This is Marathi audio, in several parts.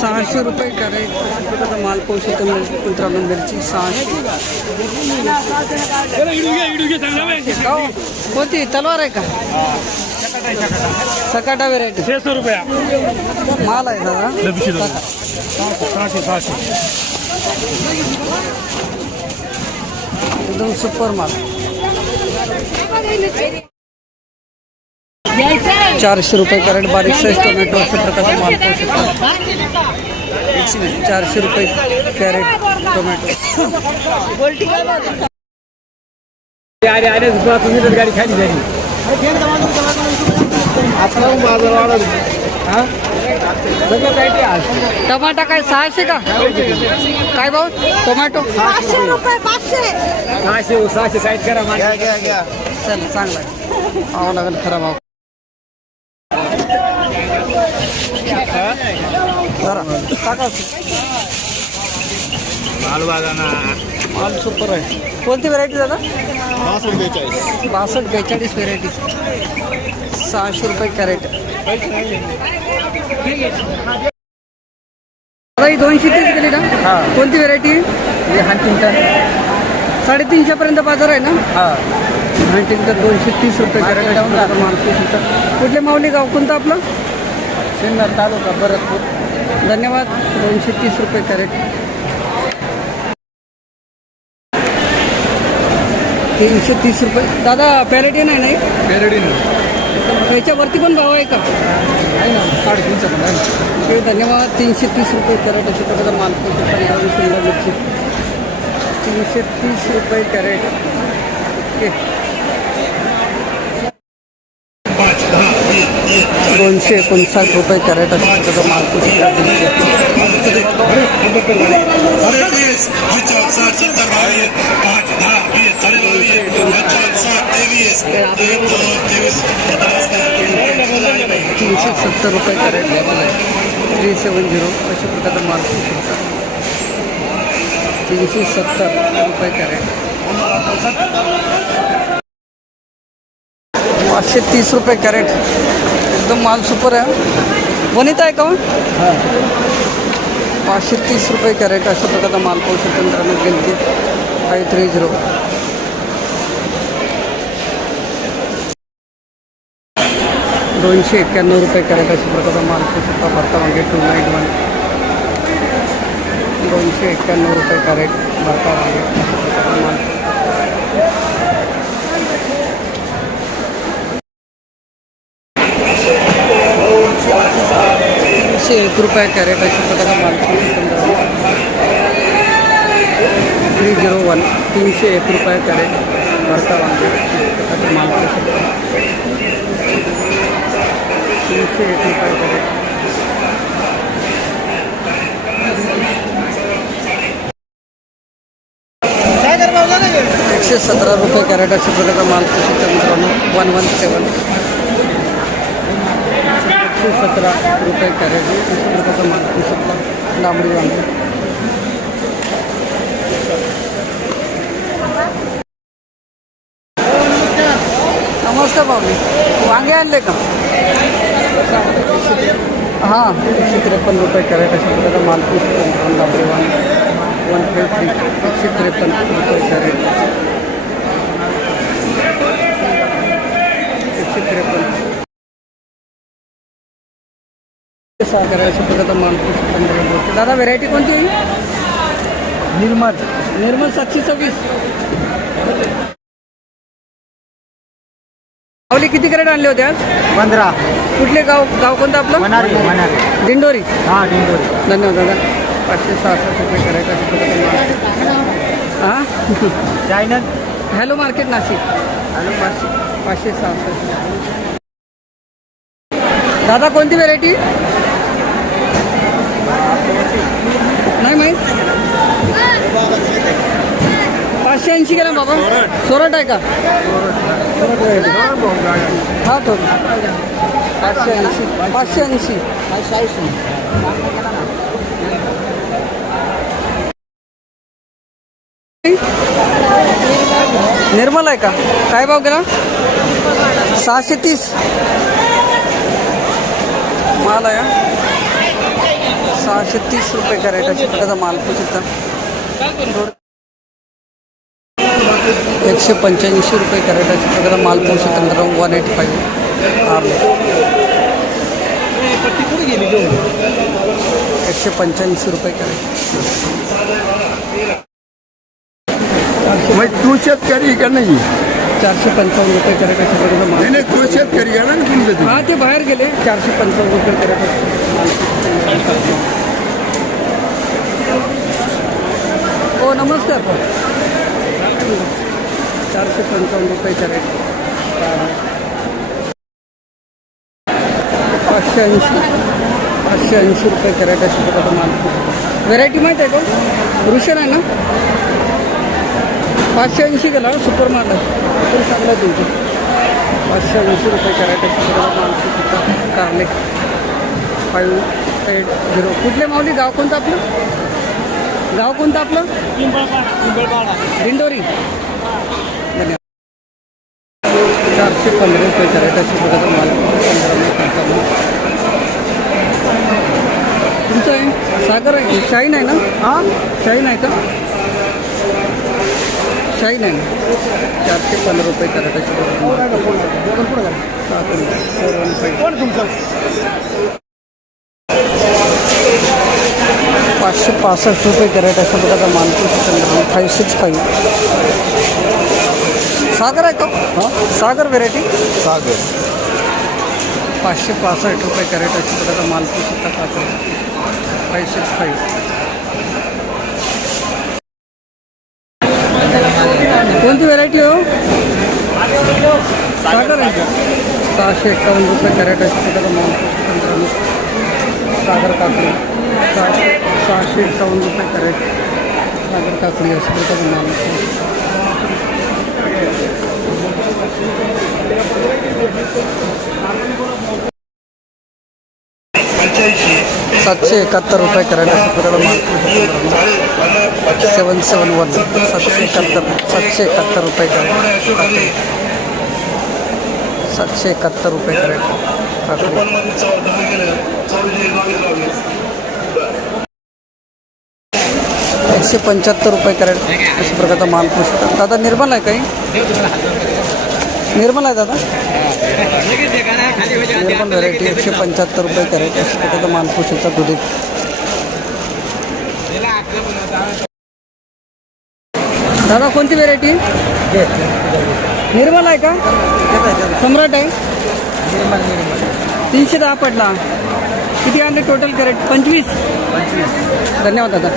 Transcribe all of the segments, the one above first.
₹600 कॅरेट माल पाहू शकतो मित्रांनो. मिरची 600. कोणती तलवार आहे का? Sakata variety. ₹600 माल आहे दादा. एकदम सुपर माल. ₹400 कॅरेट बारीक साईज टोमॅटो अशा प्रकारचा माल पाहू शकतो. ₹400 कॅरेट टोमॅटो. गाडी खाली झाली. टमाटा काय 600 का? काय भाऊ टोमॅटो? ₹500 साईड करा. चल चांगला आहे. पाहावं लागेल खरा भाव. माल सुपर आहे. कोणती व्हेरायटी दादा? 62-42 व्हेरायटी. ₹600 कॅरेट. दादा ही 230 गेली ना? कोणती व्हेरायटी? हंटिंग्टन. 350 पर्यंत बाजार आहे ना? हंटिंग्टन ₹230 कॅरेट. माल कुठले माऊली गाव कोणतं आपलं? सिन्नर तालुका भरतपूर. धन्यवाद. ₹230 कॅरेट. ₹330. दादा पॅरेटिन आहे नाही? पॅरेटिन याच्यावरती पण भाव आहे का? आहे ना 350 पण आहे. धन्यवाद. ₹330 कॅरेट अशा प्रकारचा माल यावेळी शिमला मिरची ₹330 कॅरेट. ओके. ₹259 कॅरेट अशा प्रकारचा माल ₹370 कॅरेट. 370 अशा प्रकारचा माल ₹370 कॅरेट. ₹530 कॅरेट. एकदम माल सुपर आहे. वनिता आहे का? ₹530 कॅरेट अशा प्रकारचा माल पाहू शकतो मित्रांनो. गेलती 530. ₹291 कॅरेट अशा प्रकारचा माल पाहू शकता. भरता वांगे 291. ₹291 कॅरेट भरता वांगे अशा प्रकारचा माल. ₹101 कॅरेट अशा प्रकारचा माल पाहू शकतो. 301. ₹301 कॅरेट भरता वांगे अशा माल पाहू शकतो. ₹301 कॅरेट. ₹117 कॅरेट अशा प्रकारचा माल पाहू शकतो मित्रांनो. 117. ₹117 कॅरेट अशा प्रकारचा माल पाहू शकतो. लांबडी वांगे. नमस्कार भाऊ. वांगे आणले का? हां ₹153 कॅरेट अशा प्रकारचा माल पाहू शकतो. लांबडी वांगे 153. ₹153 कॅरेट. 153. कॅरेट अशा प्रकारचा माल पाहू शकतो. दादा व्हेरायटी कोणती? निर्मल 726. माऊली किती कॅरेट आणले होते आज? 15. कुठले गाव कोणतं आपलं? मनारी. दिंडोरी. दिंडोरी. धन्यवाद दादा. ₹566 कॅरेट अशा प्रकारचा माल. चायनल. Hello market Nashik. 566. दादा कोणती व्हेरायटी? नाही माहीत. 580 केला बाबा. सोरट आहे का? हा तो 580. निर्मल आहे का? काय भाव गेला? 630 माल आहे. 630 रुपये कॅरेट अशा प्रकारचा माल पाहू शकता. 185 रुपये कॅरेट अशा प्रकारचा माल पाहू शकता. 185 185 रुपये कॅरेट. तू शेतकरी का नाही? 455 रुपये कॅरेट अशा प्रकारचा माल. नाही तू शेतकरी आहे ना तुमचं? हा ते बाहेर गेले. 455 रुपये कॅरेट. हो नमस्कार. 455 रुपये कॅरेट. 580 रुपये कॅरेट अशा प्रकारचा माल. व्हेरायटी माहीत आहे का? रुशन आहे ना? 580 गेला. सुपर माल आहे. सुपर चांगला तुमचं. 580 रुपये कॅरेट अशा प्रकारचा माल सुद्धा. कारले 580. कुठले माऊली? गाव कोणतं आपलं? गाव कोणतं आपलं? दिंडोरी. धन्यवाद. 415 रुपये कॅरेट अशा प्रकारचा माल. 15 माल तुमचं आहे. सागर आहे. शाईन आहे ना? हां शाईन आहे का? शाईन आहे ना. 415 रुपये कॅरेट अशा प्रकारचा. 565 रुपये कॅरेट अशा प्रकारचा माल. 565. सागर आहे का? हां सागर व्हेरायटी. सागर 565 रुपये कॅरेट अशा प्रकारचा माल. 565. कोणती व्हेरायटी हो? सागर आहे का? 651 रुपये कॅरेट अशा प्रकारचा माल. सागर काकडी 651 रुपये कॅरेट. सागर काकडी अशा प्रकारचा माल. 771 रुपये कॅरेट अशा प्रकारचा माल. 771 771 रुपये कॅरेट. 771 रुपये कॅरेट. 175 रुपये कॅरेट अशा प्रकारचा माल पाहू शकता. दादा निर्मल आहे काही? निर्मल आहे दादा. निर्मल व्हेरायटी 175 रुपये कॅरेट अशा प्रकारचा माल पाहू शकता. दुधी दादा कोणती व्हेरायटी? निर्मल आहे का? सम्राट आहे. 310 पडला. किती आणले टोटल कॅरेट? 25. धन्यवाद दादा.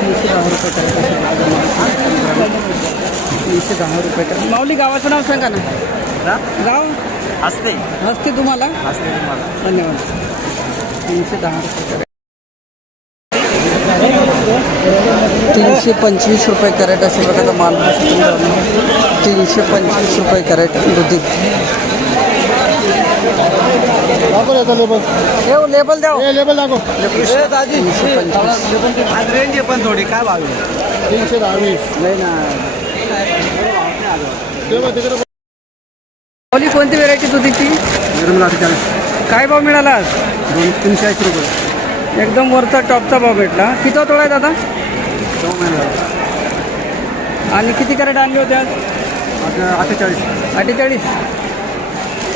310 रुपये कॅरेट. 310 रुपये कॅरेट. माऊली गावाचं नाव सांगा ना. गाव असते हसते तुम्हाला. धन्यवाद. 310 रुपये कॅरेट. 325 रुपये कॅरेट अशा प्रकारचा माल. 325 रुपये कॅरेट. दुधी लेबल द्या. लेबल दाखव. 325. रेंज पण थोडी काय भाव? 320 नाही ना. तिकडे कोणती व्हेरायटी दुधीची? निर्मला 40. काय भाव मिळाला आज? 380 रुपये. एकदम वरचा टॉपचा भाव भेटला. किती तोळा आहे दादा? 2 महिने. आणि किती कॅरेट आणले होते आज? 48. 48.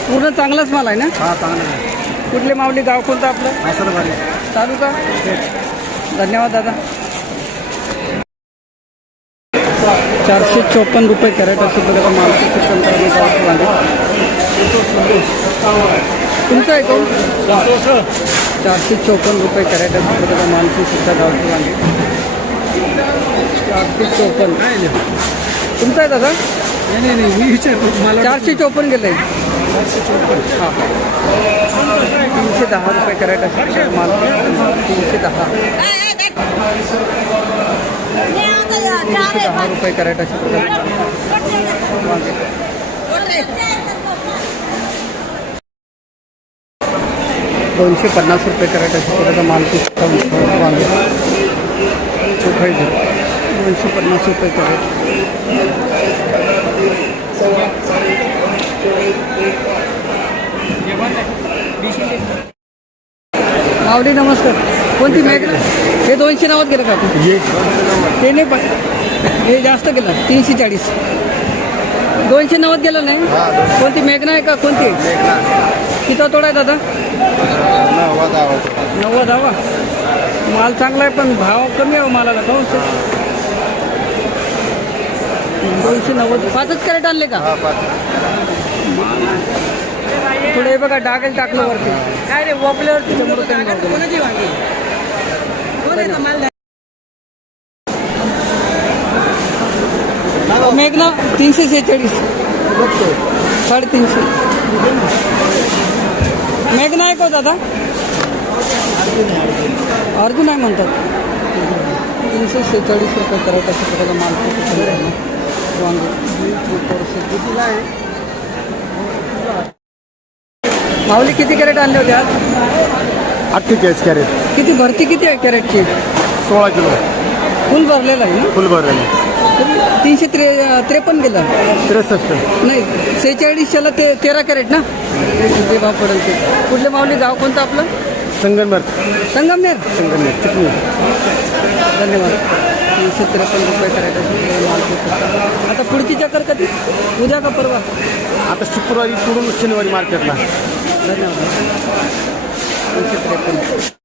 पूर्ण चांगलाच माल आहे ना? हा चांगला आहे. कुठले माऊली? गाव कोणतं आपलं? नसरबारी. तालुका. धन्यवाद दादा. 454 रुपये कॅरेट अशा प्रकारचा माल. तुमचं आहे कोण? 454 रुपये कॅरेट अशा प्रकारचा मालची सुद्धा गावठी वांगे. 454. तुमचं आहे दादा? नाही मी विचारतो मला. 454 गेले. हां 310 रुपये कॅरेट अशा प्रकारचा माल. 310 रुपये कॅरेट अशा प्रकारचा वांगे. 250 रुपये कॅरेट अशा प्रकारचा माल. वांगे 250 रुपये कॅरेट. माऊली नमस्कार. कोणती मेघना? हे 290 गेलं का? ते नाही पण हे जास्त गेलं 340. 290 गेलं नाही. कोणती मेघना आहे का कोणती? किती तोडा आहे दादा? 90 हवा. माल चांगला आहे पण भाव कमी आहे मालाला. काहून सर? 290. 5च कॅरेट आणले का? थोडे बघा डागल टाकलं वरती. काय रे वॉपल्यावरती मेघना 346. 350. मेघना आहे का दादा? अर्जुन आहे म्हणतात. 346 रुपये कॅरेट अशा प्रकारचा माल वांगे. माऊली किती कॅरेट आणले होते आज? 48 कॅरेट. किती भरती किती आहे कॅरेटची? 16 किलो फुल भरलेला आहे ना? फुल भरलेलं. 353 गेला 63. नाही 46ला ते 13 कॅरेट ना? ते भाव पडेल ते. कुठले माऊली गाव कोणतं आपलं? संगमनेर. संगमनेर. चिकणी. धन्यवाद. 353 रुपये कॅरेट आता पुढची चक्कर कधी? उद्या का परवा? आता शुक्रवारी पुढून शनिवारी मार्केटला. धन्यवाद. 353.